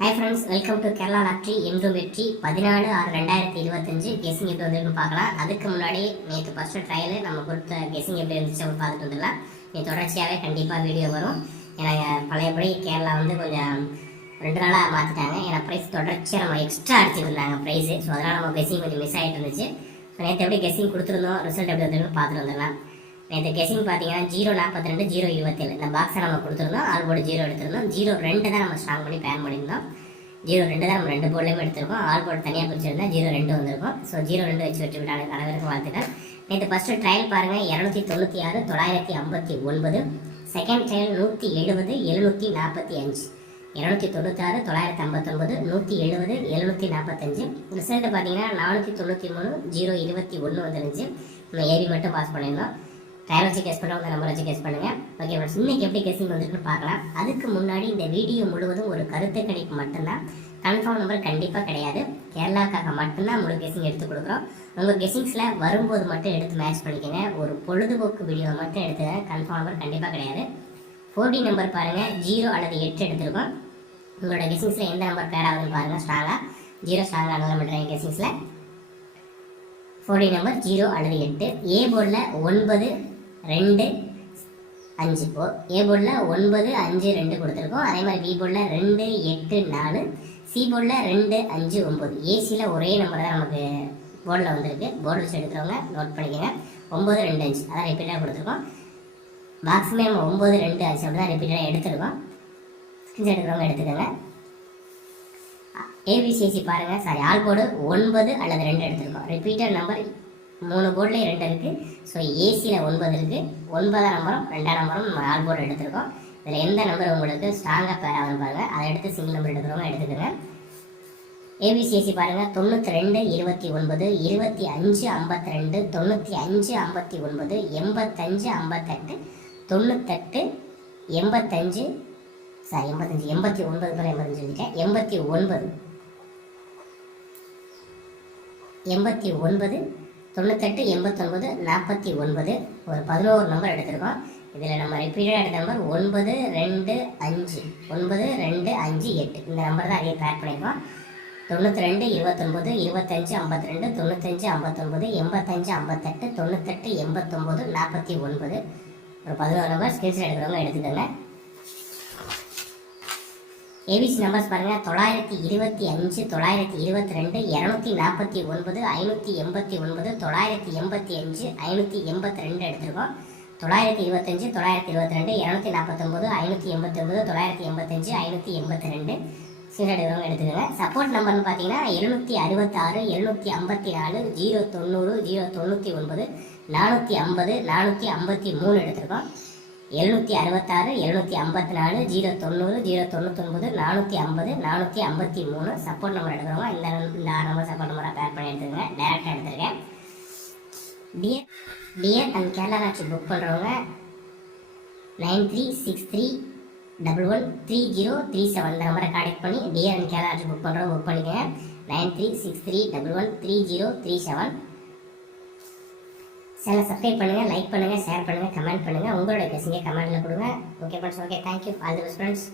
Hi friends welcome to Kerala lottery என்றும் வெற்றி பதினாலு ஆறு ரெண்டாயிரத்தி இருபத்தஞ்சு கெஸிங் எப்படி வந்திருக்குன்னு பார்க்கலாம். அதுக்கு முன்னாடி நேற்று ஃபஸ்ட்டு ட்ரையல் நம்ம கொடுத்த கெஸிங் எப்படி இருந்துச்சு அவங்க பார்த்துட்டு வந்துடலாம். நீ தொடர்ச்சியாகவே கண்டிப்பாக வீடியோ வரும். ஏன்னா பழையபடி கேரளா வந்து கொஞ்சம் ரெண்டு நாளாக மாற்றிட்டாங்க ஏன்னா ப்ரைஸ் தொடர்ச்சியாக நம்ம எக்ஸ்ட்ரா அடிச்சிருந்தாங்க இருந்தாங்க ப்ரைஸு ஸோ அதனால் நம்ம கெஸிங் கொஞ்சம் மிஸ் ஆகிட்டு இருந்துச்சு. ஸோ நேற்று எப்படி கெஸிங் கொடுத்துருந்தோம் ரிசல்ட் எப்படி வந்துருக்குன்னு பார்த்துட்டு வந்துடலாம். நேற்று கெஸிங் பார்த்தீங்கன்னா ஜீரோ நாற்பத்தி ரெண்டு ஜீரோ இருபத்தேழு. இந்த பாக்ஸை நம்ம கொடுத்துருந்தோம் ஆல் போர்டு ஜீரோ எடுத்திருந்தோம் ஜீரோ ரெண்டு தான் நம்ம ஸ்ட்ராங் பண்ணி பேன் பண்ணியிருந்தோம். ஜீரோ ரெண்டு தான் நம்ம ரெண்டு போர்ட்லேயும் எடுத்திருக்கோம். ஆல் போர்டு தனியாக பிரிச்சிருந்தா ஜீரோ ரெண்டு வந்திருக்கும். ஸோ ஜீரோ ரெண்டு வச்சு வெற்றி விட்டாங்க அளவிற்கு வாழ்த்துக்கள். நேற்று ஃபஸ்ட்டு ட்ரையல் பாருங்கள் இரநூத்தி தொண்ணூற்றி ஆறு தொள்ளாயிரத்தி ஐம்பத்தி ஒன்பது. செகண்ட் ட்ரையல் நூற்றி எழுபது எழுநூற்றி நாற்பத்தி அஞ்சு. இரநூத்தி தொண்ணூத்தாறு தொள்ளாயிரத்தி ஐம்பத்தொன்பது நூற்றி எழுபது எழுநூற்றி நாற்பத்தஞ்சு. ரிசல்ட் பார்த்தீங்கன்னா நானூற்றி தொண்ணூற்றி மூணு ஜீரோ இருபத்தி ஒன்று வந்துருந்துச்சு. நம்ம ஏபி மட்டும் பாஸ் பண்ணியிருந்தோம். டயர் வச்சு கெஸ் பண்ணுறோம் அந்த நம்பர் வச்சு கெஸ் பண்ணுங்கள் ஓகே ஃப்ரெண்ட்ஸ் இன்றைக்கி எப்படி கெஸ்ஸிங் வந்துருக்குன்னு பார்க்கலாம். அதுக்கு முன்னாடி இந்த வீடியோ முழுவதும் ஒரு கருத்து கணிப்பு மட்டும்தான். கன்ஃபார்ம் நம்பர் கண்டிப்பாக கிடையாது. கேரளாக்காக மட்டும்தான் முழு கெஸிங் எடுத்து கொடுக்குறோம். உங்கள் கெஸிங்ஸில் வரும்போது மட்டும் எடுத்து மேட்ச் பண்ணிக்கோங்க. ஒரு பொழுதுபோக்கு வீடியோ மட்டும் எடுத்து கன்ஃபார்ம் நம்பர் கண்டிப்பாக கிடையாது. ஃபோர்டி நம்பர் பாருங்கள் ஜீரோ அல்லது எட்டு எடுத்திருக்கோம். உங்களோட கெஸிங்ஸில் எந்த நம்பர் பேர் ஆகுதுன்னு பாருங்கள் ஸ்ட்ராங்காக ஜீரோ ஸ்ட்ராங்காக நல்லா பண்ணுறேன் கெஸ்ஸிங்ஸில் ஃபோர்டி நம்பர் ஜீரோ அல்லது எட்டு. ஏ போர்டில் ஒன்பது ரெண்டு அஞ்சு. போ ஏ போர்டில் ஒன்பது அஞ்சு ரெண்டு கொடுத்துருக்கோம். அதே மாதிரி பி போர்டில் ரெண்டு எட்டு நாலு. சி போர்டில் ரெண்டு அஞ்சு ஒம்பது ஏசியில் ஒரே நம்பர் தான் நமக்கு போர்டில் வந்திருக்கு. போர்டு வச்சு எடுக்கிறவங்க நோட் பண்ணிக்கோங்க. ஒம்பது ரெண்டு அஞ்சு. அதான் ரிப்பீட்டாக கொடுத்துருக்கோம். பாக்ஸுமே நம்ம ஒம்பது ரெண்டு அஞ்சு அப்படி தான் ரிப்பீட்டாக எடுத்துருக்கோம். ஸ்கிரீன்ஷாட் எடுக்கிறவங்க எடுத்துக்கோங்க. ஏபிசிஎஸ்சி பாருங்கள் சாரி ஆல் போர்டு ஒன்பது அல்லது ரெண்டு எடுத்துருக்கோம். ரிப்பீட்டர் நம்பர் மூணு போர்டில் ரெண்டு இருக்குது ஸோ ஏசியில் ஒன்பது இருக்குது ஒன்பதாம் நம்பரும் ரெண்டாம் நம்பரும் நம்ம ஆல் போர்டு எடுத்திருக்கோம். இதில் எந்த நம்பர் உங்களுக்கு ஸ்ட்ராங்காக பேர் ஆகுதுன்னு பாருங்கள் அதை எடுத்து சிங்கிள் நம்பர் எடுக்கிறவங்க எடுத்துக்கோங்க. ஏபிசிஎஸ்சி பாருங்கள் தொண்ணூற்றி ரெண்டு இருபத்தி ஒன்பது இருபத்தி அஞ்சு ஐம்பத்தி ரெண்டு தொண்ணூற்றி அஞ்சு ஐம்பத்தி ஒன்பது எண்பத்தஞ்சு ஐம்பத்தெட்டு தொண்ணூத்தெட்டு எண்பத்தஞ்சு சாரி எண்பத்தஞ்சு எண்பத்தி ஒன்பது பேர் எண்பத்தஞ்சு சொல்லிட்டேன். எண்பத்தி ஒன்பது. எண்பத்தி ஒன்பது தொண்ணூத்தெட்டு எண்பத்தொன்பது நாற்பத்தி ஒன்பது. ஒரு பதினோரு நம்பர் எடுத்திருக்கோம். இதில் நம்ம ரிப்பீட்டாக எடுத்த நம்பர் ஒன்பது ரெண்டு அஞ்சு. ஒன்பது ரெண்டு அஞ்சு எட்டு. இந்த நம்பர் தான் அதிகம் பேக் பண்ணியிருக்கோம் தொண்ணூற்றி ரெண்டு இருபத்தொன்பது இருபத்தஞ்சு ஐம்பத்தி ரெண்டு தொண்ணூத்தஞ்சு ஐம்பத்தொன்பது எண்பத்தஞ்சு ஐம்பத்தெட்டு தொண்ணூத்தெட்டு எண்பத்தொம்போது நாற்பத்தி ஒன்பது. ஒரு பதினோரு நம்பர் ஸ்கிரீன்ஷாட் எடுக்கிறவங்க எடுத்துக்கோங்க. ஏபிசி நம்பர்ஸ் பாருங்கள் தொள்ளாயிரத்தி இருபத்தி அஞ்சு தொள்ளாயிரத்தி இருபத்தி ரெண்டு இரநூத்தி நாற்பத்தி ஒன்பது ஐநூற்றி எண்பத்தி ஒன்பது தொள்ளாயிரத்தி எண்பத்தி அஞ்சு ஐநூற்றி எண்பத்தி ரெண்டு எடுத்திருக்கோம். தொள்ளாயிரத்தி இருபத்தஞ்சு தொள்ளாயிரத்தி இருபத்தி ரெண்டு இரநூத்தி நாற்பத்தொம்பது ஐநூற்றி எண்பத்தி ஒன்பது தொள்ளாயிரத்தி எண்பத்தஞ்சு ஐநூற்றி எண்பத்தி ரெண்டு. சீரட் எடுக்கிறவங்க எடுத்துக்கோங்க. சப்போர்ட் நம்பர்னு பார்த்தீங்கன்னா எழுநூற்றி அறுபத்தாறு எழுநூற்றி ஐம்பத்தி நாலு ஜீரோ தொண்ணூறு ஜீரோ தொண்ணூற்றி ஒன்பது நானூற்றி ஐம்பது நானூற்றி ஐம்பத்தி மூணு எடுத்திருக்கோம். எழுநூற்றி அறுபத்தாறு எழுநூற்றி ஐம்பத்தி நாலு ஜீரோ தொண்ணூறு ஜீரோ தொண்ணூத்தொன்பது நானூற்றி ஐம்பது நானூற்றி ஐம்பத்தி மூணு சப்போர்ட் நம்பர் எடுக்கிறவங்க இந்த இந்த ஆறு நம்பர் சப்போர்ட் நம்பரை பேர் பண்ணி எடுத்துக்கங்க. டேரெக்டாக எடுத்துருக்கேன் டியர் டியர் அண்ட் கேரளா ராட்சி புக் பண்ணுறவங்க nine three six three double one three zero three seven இந்த நம்பரை கான்டெக்ட் பண்ணி டியர் அண்ட் கேரளா ராட்சி புக் பண்ணுறவங்க புக் பண்ணிக்கோங்க. Nine three six three double one three zero three seven சேனலை சப்ஸ்கிரைப் பண்ணுங்கள் லைக் பண்ணுங்கள் ஷேர் பண்ணுங்கள் கமெண்ட் பண்ணுங்கள் உங்களோட பேசுங்க கமெண்ட்டில் கொடுங்க. Okay friends okay thank you all the best friends